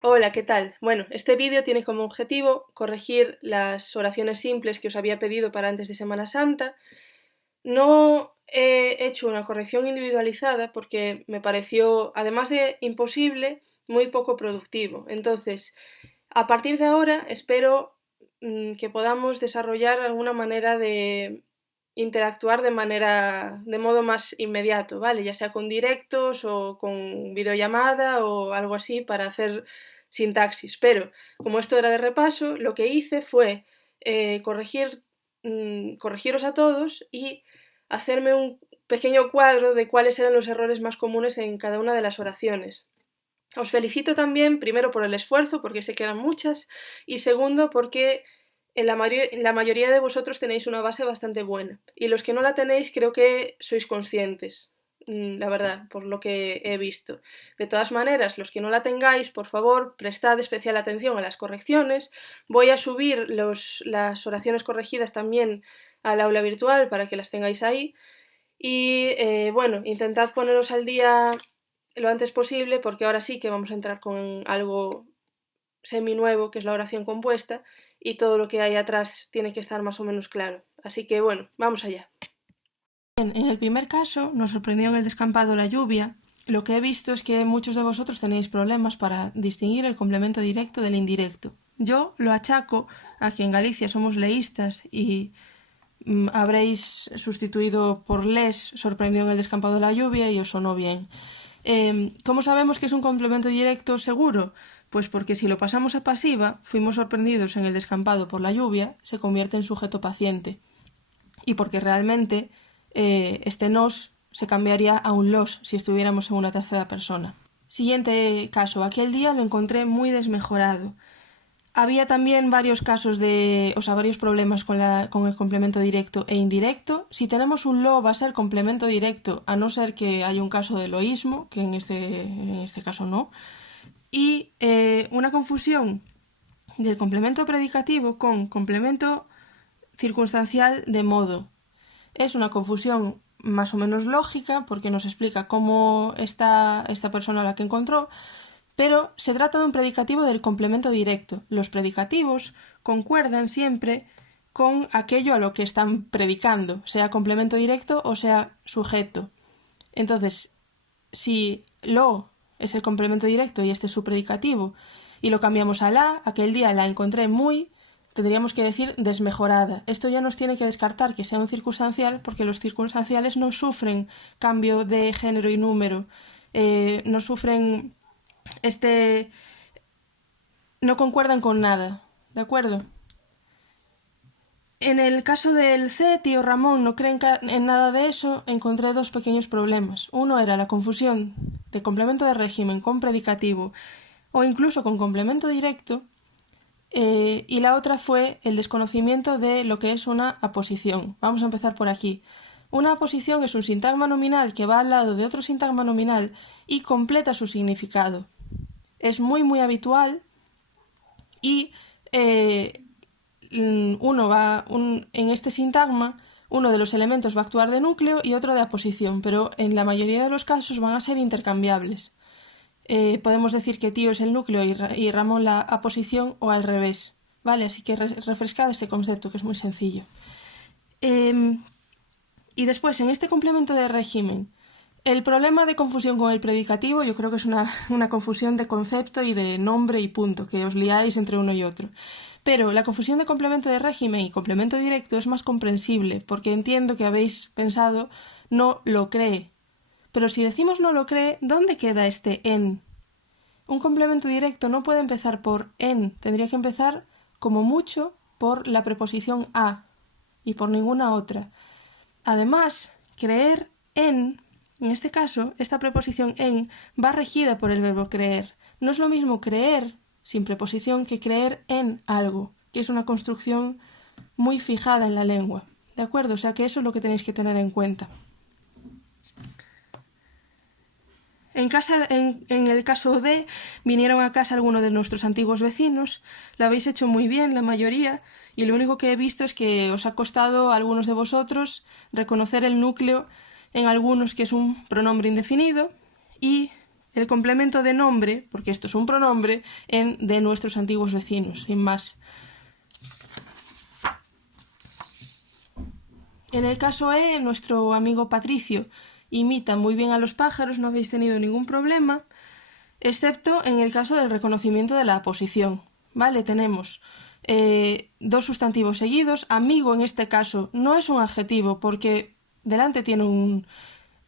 Hola, ¿qué tal? Bueno, este vídeo tiene como objetivo corregir las oraciones simples que os había pedido para antes de Semana Santa. No he hecho una corrección individualizada porque me pareció, además de imposible, muy poco productivo. Entonces, a partir de ahora espero que podamos desarrollar alguna manera de interactuar de modo más inmediato, ¿vale? Ya sea con directos o con videollamada o algo así para hacer sintaxis. Pero como esto era de repaso, lo que hice fue corregiros a todos y hacerme un pequeño cuadro de cuáles eran los errores más comunes en cada una de las oraciones. Os felicito también, primero por el esfuerzo, porque sé que eran muchas, y segundo porque la mayoría de vosotros tenéis una base bastante buena. Y los que no la tenéis creo que sois conscientes, la verdad, por lo que he visto. De todas maneras, los que no la tengáis, por favor, prestad especial atención a las correcciones. Voy a subir las oraciones corregidas también al aula virtual para que las tengáis ahí. Y bueno, intentad poneros al día lo antes posible porque ahora sí que vamos a entrar con algo semi-nuevo, que es la oración compuesta, y todo lo que hay atrás tiene que estar más o menos claro. Así que bueno, vamos allá. Bien, en el primer caso nos sorprendió en el descampado la lluvia. Lo que he visto es que muchos de vosotros tenéis problemas para distinguir el complemento directo del indirecto. Yo lo achaco a que en Galicia somos leístas y habréis sustituido por les sorprendió en el descampado de la lluvia y os sonó bien. ¿Cómo sabemos que es un complemento directo seguro? Pues porque si lo pasamos a pasiva, fuimos sorprendidos en el descampado por la lluvia, se convierte en sujeto paciente. Y porque realmente este nos se cambiaría a un los si estuviéramos en una tercera persona. Siguiente caso, aquel día lo encontré muy desmejorado. Había también varios casos varios problemas con el complemento directo e indirecto. Si tenemos un lo, va a ser complemento directo, a no ser que haya un caso de loísmo, que en este caso no. Y una confusión del complemento predicativo con complemento circunstancial de modo. Es una confusión más o menos lógica, porque nos explica cómo está esta persona a la que encontró, pero se trata de un predicativo del complemento directo. Los predicativos concuerdan siempre con aquello a lo que están predicando, sea complemento directo o sea sujeto. Entonces, si lo es el complemento directo y este es su predicativo, y lo cambiamos a la, aquel día la encontré muy, tendríamos que decir desmejorada. Esto ya nos tiene que descartar que sea un circunstancial, porque los circunstanciales no sufren cambio de género y número, no sufren este no concuerdan con nada, ¿de acuerdo? En el caso del C, tío Ramón no cree en nada de eso, encontré dos pequeños problemas. Uno era la confusión de complemento de régimen con predicativo o incluso con complemento directo, y la otra fue el desconocimiento de lo que es una aposición. Vamos a empezar por aquí. Una aposición es un sintagma nominal que va al lado de otro sintagma nominal y completa su significado. Es muy muy habitual y en este sintagma uno de los elementos va a actuar de núcleo y otro de aposición, pero en la mayoría de los casos van a ser intercambiables. Podemos decir que tío es el núcleo y Ramón la aposición o al revés, ¿vale? Así que refrescad este concepto que es muy sencillo. Y después, en este complemento de régimen, el problema de confusión con el predicativo yo creo que es una confusión de concepto y de nombre y punto, que os liáis entre uno y otro. Pero la confusión de complemento de régimen y complemento directo es más comprensible, porque entiendo que habéis pensado no lo cree. Pero si decimos no lo cree, ¿dónde queda este en? Un complemento directo no puede empezar por en, tendría que empezar como mucho por la preposición a y por ninguna otra. Además, creer en este caso, esta preposición en va regida por el verbo creer. No es lo mismo creer sin preposición que creer en algo, que es una construcción muy fijada en la lengua. ¿De acuerdo? O sea que eso es lo que tenéis que tener en cuenta. En el caso de, vinieron a casa algunos de nuestros antiguos vecinos, lo habéis hecho muy bien, la mayoría, y lo único que he visto es que os ha costado a algunos de vosotros reconocer el núcleo en algunos que es un pronombre indefinido y el complemento de nombre, porque esto es un pronombre, en de nuestros antiguos vecinos, sin más. En el caso E, nuestro amigo Patricio imita muy bien a los pájaros, no habéis tenido ningún problema, excepto en el caso del reconocimiento de la aposición. ¿Vale? Tenemos dos sustantivos seguidos. Amigo, en este caso, no es un adjetivo porque delante tiene un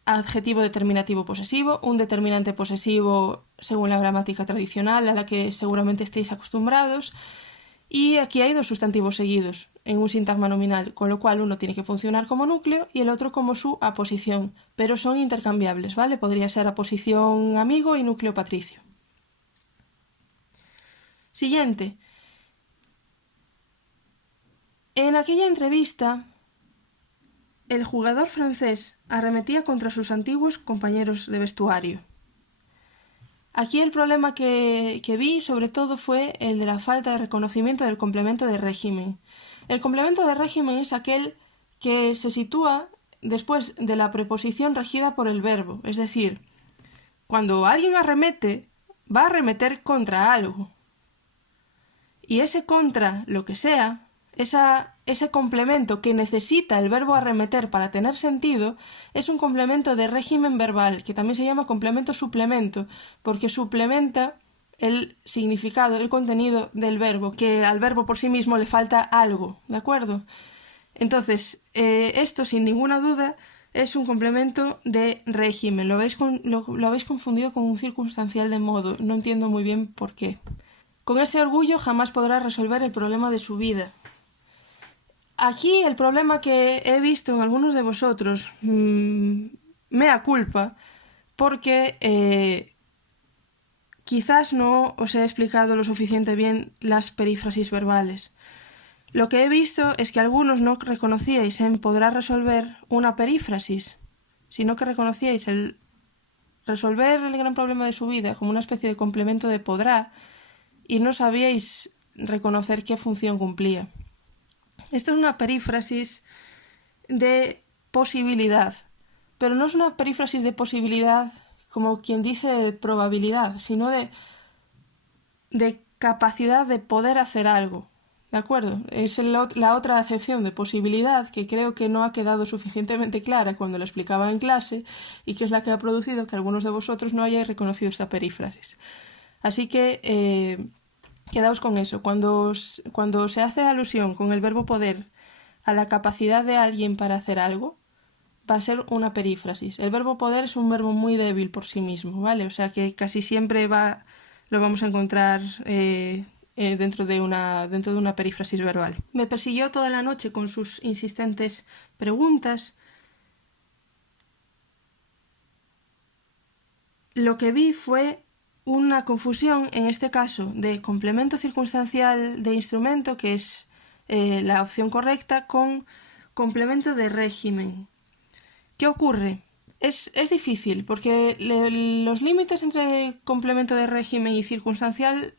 adjetivo determinativo posesivo, un determinante posesivo según la gramática tradicional a la que seguramente estéis acostumbrados, y aquí hay dos sustantivos seguidos en un sintagma nominal, con lo cual uno tiene que funcionar como núcleo y el otro como su aposición, pero son intercambiables, ¿vale? Podría ser aposición amigo y núcleo Patricio. Siguiente. En aquella entrevista, el jugador francés arremetía contra sus antiguos compañeros de vestuario. Aquí el problema que vi sobre todo fue el de la falta de reconocimiento del complemento de régimen. El complemento de régimen es aquel que se sitúa después de la preposición regida por el verbo, es decir, cuando alguien arremete, va a arremeter contra algo. Y ese contra lo que sea, ese complemento que necesita el verbo arremeter para tener sentido, es un complemento de régimen verbal, que también se llama complemento suplemento, porque suplementa el significado, el contenido del verbo, que al verbo por sí mismo le falta algo, ¿de acuerdo? Entonces, esto sin ninguna duda es un complemento de régimen. Lo habéis confundido con un circunstancial de modo, no entiendo muy bien por qué. Con ese orgullo jamás podrá resolver el problema de su vida. Aquí el problema que he visto en algunos de vosotros, mea culpa, porque quizás no os he explicado lo suficiente bien las perífrasis verbales. Lo que he visto es que algunos no reconocíais en podrá resolver una perífrasis, sino que reconocíais el resolver el gran problema de su vida como una especie de complemento de podrá y no sabíais reconocer qué función cumplía. Esto es una perífrasis de posibilidad, pero no es una perífrasis de posibilidad como quien dice de probabilidad, sino de capacidad de poder hacer algo, ¿de acuerdo? Es la otra acepción de posibilidad que creo que no ha quedado suficientemente clara cuando la explicaba en clase y que es la que ha producido que algunos de vosotros no hayáis reconocido esta perífrasis. Así que quedaos con eso. Cuando se hace alusión con el verbo poder a la capacidad de alguien para hacer algo, va a ser una perífrasis. El verbo poder es un verbo muy débil por sí mismo, ¿vale? O sea que casi siempre lo vamos a encontrar dentro de una perífrasis verbal. Me persiguió toda la noche con sus insistentes preguntas. Lo que vi fue una confusión, en este caso, de complemento circunstancial de instrumento, que es la opción correcta, con complemento de régimen. ¿Qué ocurre? Es difícil, porque los límites entre complemento de régimen y circunstancial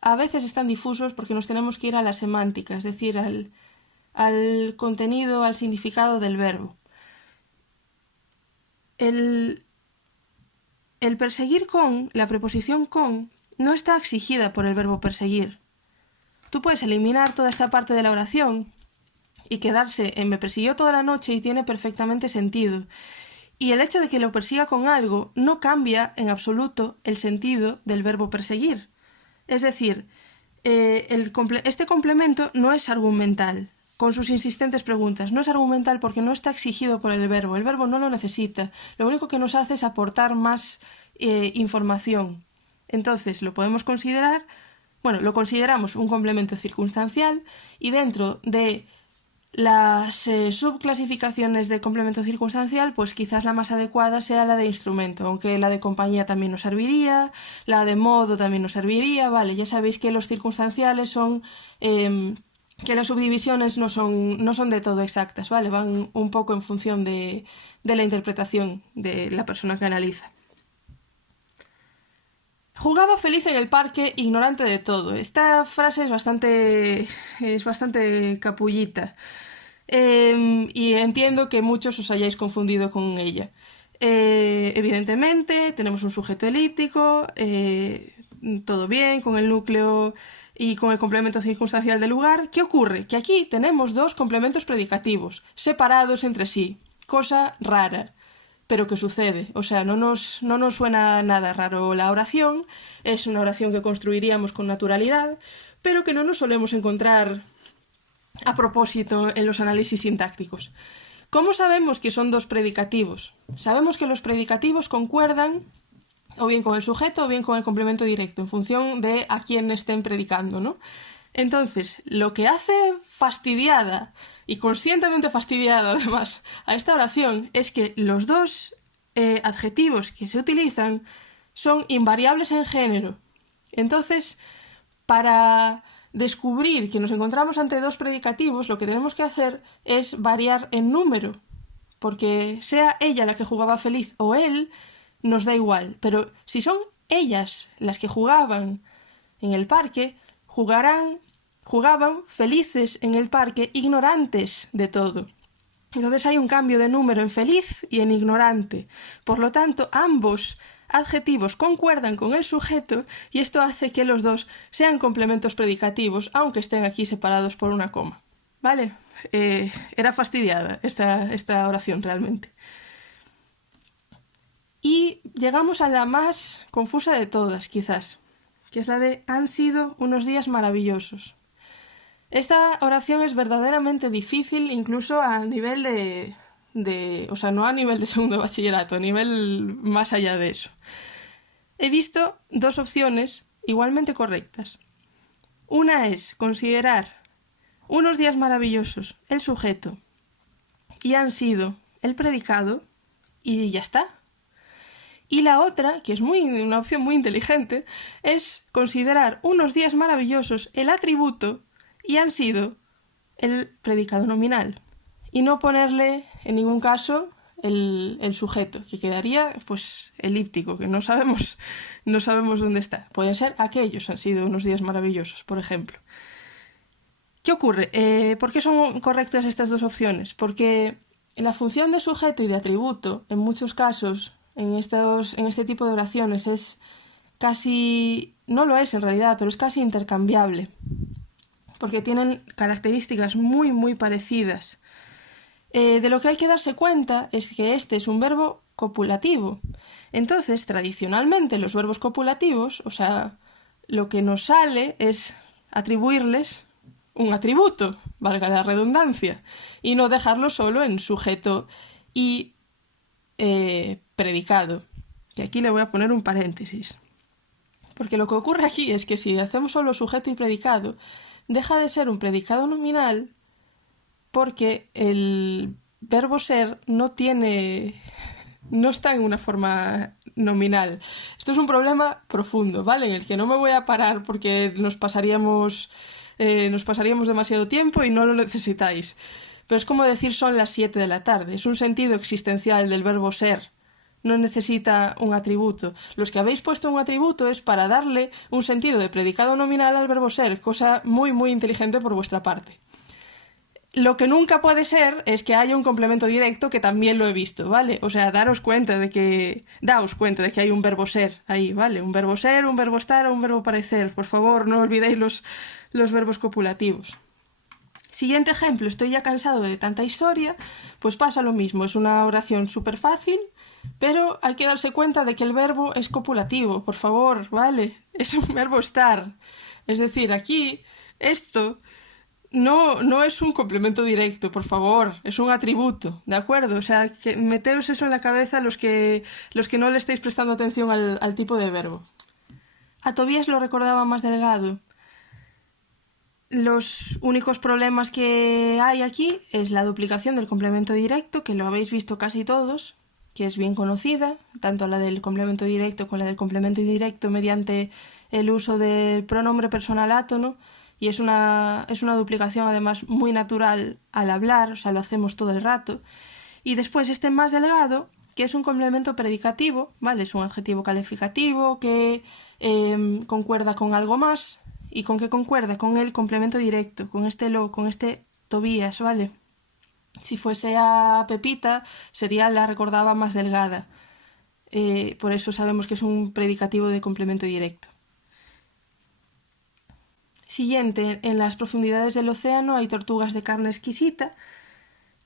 a veces están difusos porque nos tenemos que ir a la semántica, es decir, al contenido, al significado del verbo. El perseguir con, la preposición con, no está exigida por el verbo perseguir. Tú puedes eliminar toda esta parte de la oración y quedarse en me persiguió toda la noche y tiene perfectamente sentido. Y el hecho de que lo persiga con algo no cambia en absoluto el sentido del verbo perseguir. Es decir, este complemento no es argumental, con sus insistentes preguntas. No es argumental porque no está exigido por el verbo no lo necesita. Lo único que nos hace es aportar más información. Entonces, lo consideramos un complemento circunstancial y dentro de las subclasificaciones de complemento circunstancial, pues quizás la más adecuada sea la de instrumento, aunque la de compañía también nos serviría, la de modo también nos serviría, vale, ya sabéis que los circunstanciales son, que las subdivisiones no son de todo exactas, vale, van un poco en función de la interpretación de la persona que analiza. Jugaba feliz en el parque, ignorante de todo. Esta frase es bastante capullita. Y entiendo que muchos os hayáis confundido con ella. Evidentemente, tenemos un sujeto elíptico, todo bien, con el núcleo y con el complemento circunstancial del lugar. ¿Qué ocurre? Que aquí tenemos dos complementos predicativos, separados entre sí. Cosa rara, pero que sucede. O sea, no nos suena nada raro la oración. Es una oración que construiríamos con naturalidad, pero que no nos solemos encontrar a propósito en los análisis sintácticos. ¿Cómo sabemos que son dos predicativos? Sabemos que los predicativos concuerdan o bien con el sujeto o bien con el complemento directo, en función de a quién estén predicando, ¿no? Entonces, lo que hace fastidiada, y conscientemente fastidiada además, a esta oración es que los dos adjetivos que se utilizan son invariables en género. Entonces, para descubrir que nos encontramos ante dos predicativos, lo que tenemos que hacer es variar en número, porque sea ella la que jugaba feliz o él, nos da igual. Pero si son ellas las que jugaban en el parque, jugaban felices en el parque, ignorantes de todo. Entonces hay un cambio de número en feliz y en ignorante. Por lo tanto, ambos adjetivos concuerdan con el sujeto y esto hace que los dos sean complementos predicativos, aunque estén aquí separados por una coma. ¿Vale? Era fastidiada esta oración realmente. Y llegamos a la más confusa de todas, quizás, que es la de han sido unos días maravillosos. Esta oración es verdaderamente difícil, incluso a nivel o sea, no a nivel de segundo bachillerato, a nivel más allá de eso. He visto dos opciones igualmente correctas. Una es considerar unos días maravillosos el sujeto y han sido el predicado y ya está. Y la otra, que es una opción muy inteligente, es considerar unos días maravillosos el atributo y han sido el predicado nominal. Y no ponerle en ningún caso el sujeto, que quedaría pues elíptico, que no sabemos dónde está. Pueden ser aquellos han sido unos días maravillosos, por ejemplo. ¿Qué ocurre? ¿Por qué son correctas estas dos opciones? Porque la función de sujeto y de atributo, en muchos casos, en este tipo de oraciones, es casi... no lo es en realidad, pero es casi intercambiable. Porque tienen características muy, muy parecidas. De lo que hay que darse cuenta es que este es un verbo copulativo. Entonces, tradicionalmente, los verbos copulativos, o sea, lo que nos sale es atribuirles un atributo, valga la redundancia, y no dejarlo solo en sujeto y predicado. Y aquí le voy a poner un paréntesis. Porque lo que ocurre aquí es que si hacemos solo sujeto y predicado, deja de ser un predicado nominal porque el verbo ser no está en una forma nominal. Esto es un problema profundo, ¿vale? En el que no me voy a parar porque nos pasaríamos demasiado tiempo y no lo necesitáis. Pero es como decir son las 7 de la tarde. Es un sentido existencial del verbo ser. No necesita un atributo. Los que habéis puesto un atributo es para darle un sentido de predicado nominal al verbo ser, cosa muy, muy inteligente por vuestra parte. Lo que nunca puede ser es que haya un complemento directo, que también lo he visto, ¿vale? O sea, daos cuenta de que hay un verbo ser ahí, ¿vale? Un verbo ser, un verbo estar o un verbo parecer. Por favor, no olvidéis los verbos copulativos. Siguiente ejemplo, estoy ya cansado de tanta historia, pues pasa lo mismo, es una oración súper fácil, pero hay que darse cuenta de que el verbo es copulativo, por favor, ¿vale? Es un verbo estar. Es decir, aquí esto no es un complemento directo, por favor, es un atributo, ¿de acuerdo? O sea, que meteos eso en la cabeza los que no le estáis prestando atención al tipo de verbo. A Tobías lo recordaba más delgado. Los únicos problemas que hay aquí es la duplicación del complemento directo, que lo habéis visto casi todos, que es bien conocida, tanto la del complemento directo como la del complemento indirecto mediante el uso del pronombre personal átono, y es una duplicación además muy natural al hablar, o sea, lo hacemos todo el rato. Y después este más delgado, que es un complemento predicativo, ¿vale? Es un adjetivo calificativo que concuerda con algo más. ¿Y con qué concuerda? Con el complemento directo, con este Tobías, ¿vale? Si fuese a Pepita, sería la recordaba más delgada. Por eso sabemos que es un predicativo de complemento directo. Siguiente, en las profundidades del océano hay tortugas de carne exquisita.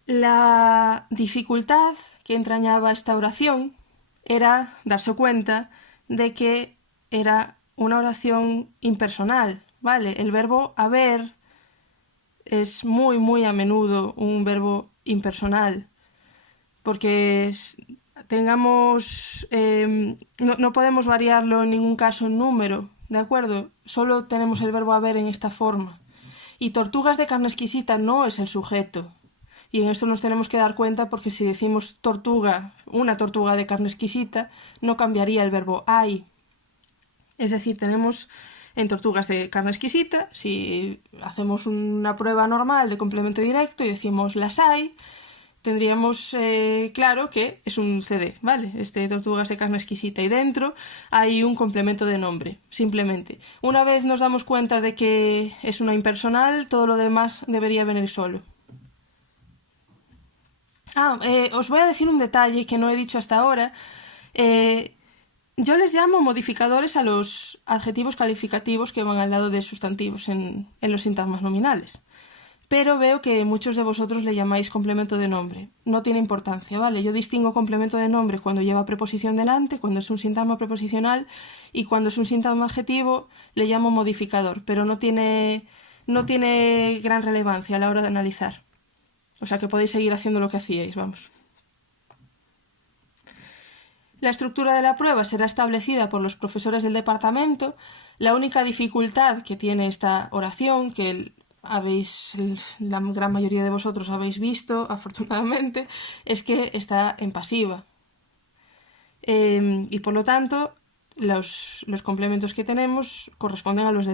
La dificultad que entrañaba esta oración era darse cuenta de que era una oración impersonal, ¿vale? El verbo haber es muy a menudo un verbo impersonal, porque no podemos variarlo en ningún caso en número, ¿de acuerdo? Solo tenemos el verbo haber en esta forma. Y tortugas de carne exquisita no es el sujeto. Y en esto nos tenemos que dar cuenta porque si decimos tortuga, una tortuga de carne exquisita, no cambiaría el verbo hay. Es decir, tenemos en tortugas de carne exquisita, si hacemos una prueba normal de complemento directo y decimos las hay, tendríamos claro que es un CD, ¿vale? Tortugas de carne exquisita. Y dentro hay un complemento de nombre, simplemente. Una vez nos damos cuenta de que es una impersonal, todo lo demás debería venir solo. Os voy a decir un detalle que no he dicho hasta ahora. Yo les llamo modificadores a los adjetivos calificativos que van al lado de sustantivos en los sintagmas nominales. Pero veo que muchos de vosotros le llamáis complemento de nombre. No tiene importancia, ¿vale? Yo distingo complemento de nombre cuando lleva preposición delante, cuando es un sintagma preposicional, y cuando es un sintagma adjetivo le llamo modificador, pero no tiene gran relevancia a la hora de analizar. O sea que podéis seguir haciendo lo que hacíais, vamos. La estructura de la prueba será establecida por los profesores del departamento. La única dificultad que tiene esta oración, que la gran mayoría de vosotros habéis visto, afortunadamente, es que está en pasiva. Y por lo tanto, los complementos que tenemos corresponden a los de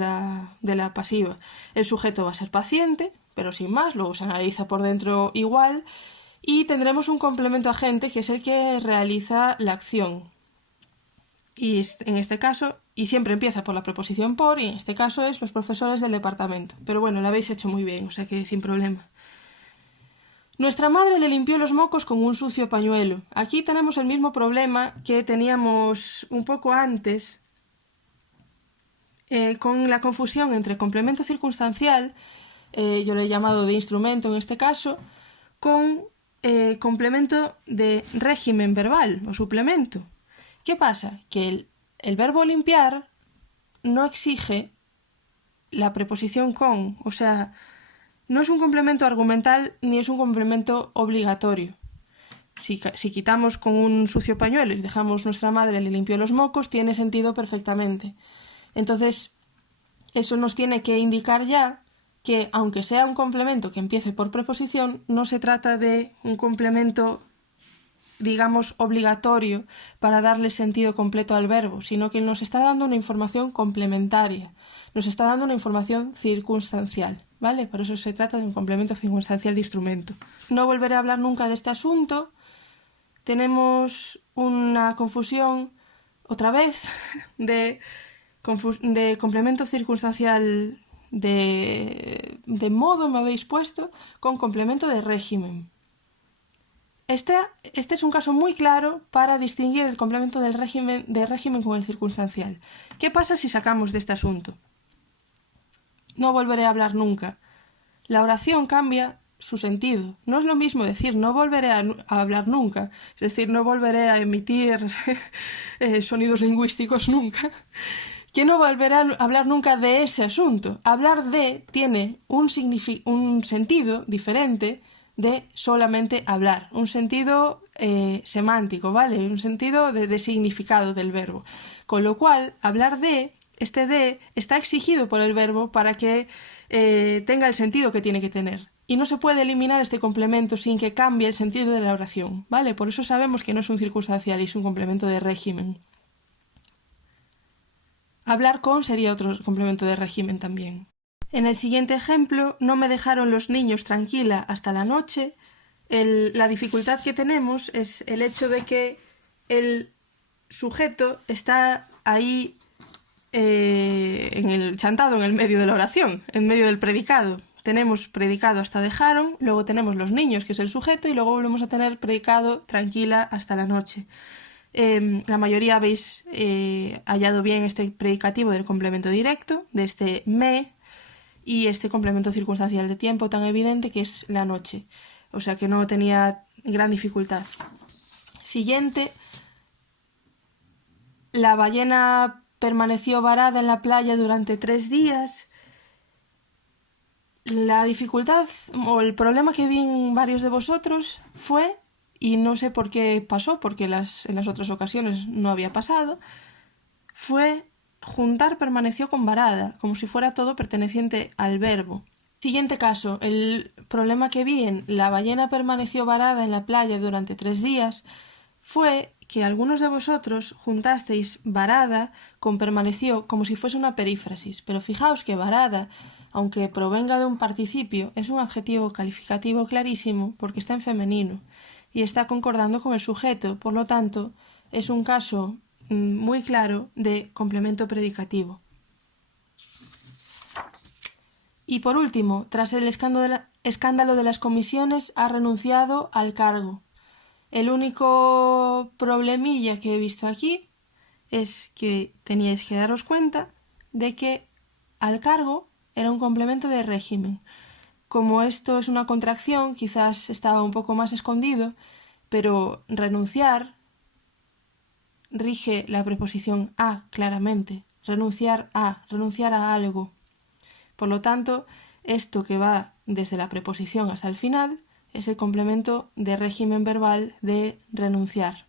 la pasiva. El sujeto va a ser paciente, pero sin más, luego se analiza por dentro igual, y tendremos un complemento agente que es el que realiza la acción. Y en este caso, y siempre empieza por la preposición por, y en este caso es los profesores del departamento. Pero bueno, lo habéis hecho muy bien, o sea que sin problema. Nuestra madre le limpió los mocos con un sucio pañuelo. Aquí tenemos el mismo problema que teníamos un poco antes con la confusión entre complemento circunstancial, yo lo he llamado de instrumento en este caso, con complemento de régimen verbal o suplemento. ¿Qué pasa? Que el verbo limpiar no exige la preposición con, o sea, no es un complemento argumental ni es un complemento obligatorio. Si quitamos con un sucio pañuelo y dejamos nuestra madre le limpió los mocos, tiene sentido perfectamente. Entonces, eso nos tiene que indicar ya que, aunque sea un complemento que empiece por preposición, no se trata de un complemento, digamos, obligatorio para darle sentido completo al verbo, sino que nos está dando una información complementaria, nos está dando una información circunstancial, ¿vale? Por eso se trata de un complemento circunstancial de instrumento. No volveré a hablar nunca de este asunto. Tenemos una confusión, otra vez, de complemento circunstancial de modo, me habéis puesto, con complemento de régimen. Este es un caso muy claro para distinguir el complemento de régimen con el circunstancial. ¿Qué pasa si sacamos de este asunto? No volveré a hablar nunca. La oración cambia su sentido. No es lo mismo decir no volveré a hablar nunca, es decir, no volveré a emitir sonidos lingüísticos nunca, que no volveré a hablar nunca de ese asunto. Hablar de tiene un sentido diferente de solamente hablar, un sentido semántico, ¿vale? Un sentido de significado del verbo. Con lo cual, hablar de, este de, está exigido por el verbo para que tenga el sentido que tiene que tener. Y no se puede eliminar este complemento sin que cambie el sentido de la oración, ¿vale? Por eso sabemos que no es un circunstancial y es un complemento de régimen. Hablar con sería otro complemento de régimen también. En el siguiente ejemplo, no me dejaron los niños tranquila hasta la noche. La dificultad que tenemos es el hecho de que el sujeto está ahí chantado en el medio de la oración, en medio del predicado. tenemos predicado hasta dejaron, luego tenemos los niños, que es el sujeto, y luego volvemos a tener predicado tranquila hasta la noche. La mayoría habéis hallado bien este predicativo del complemento directo, de este me, y este complemento circunstancial de tiempo tan evidente que es la noche. O sea que no tenía gran dificultad. Siguiente, la ballena permaneció varada en la playa durante 3 días. La dificultad o el problema que vi en varios de vosotros fue, y no sé por qué pasó, porque en las otras ocasiones no había pasado, fue juntar permaneció con varada, como si fuera todo perteneciente al verbo. Siguiente caso, el problema que vi en la ballena permaneció varada en la playa durante 3 días fue que algunos de vosotros juntasteis varada con permaneció como si fuese una perífrasis, pero fijaos que varada, aunque provenga de un participio, es un adjetivo calificativo clarísimo porque está en femenino y está concordando con el sujeto, por lo tanto, es un caso muy claro de complemento predicativo. Y por último, tras el escándalo de las comisiones, ha renunciado al cargo. El único problemilla que he visto aquí es que teníais que daros cuenta de que al cargo era un complemento de régimen. Como esto es una contracción, quizás estaba un poco más escondido, pero renunciar rige la preposición a claramente. Renunciar a algo. Por lo tanto, esto que va desde la preposición hasta el final es el complemento de régimen verbal de renunciar.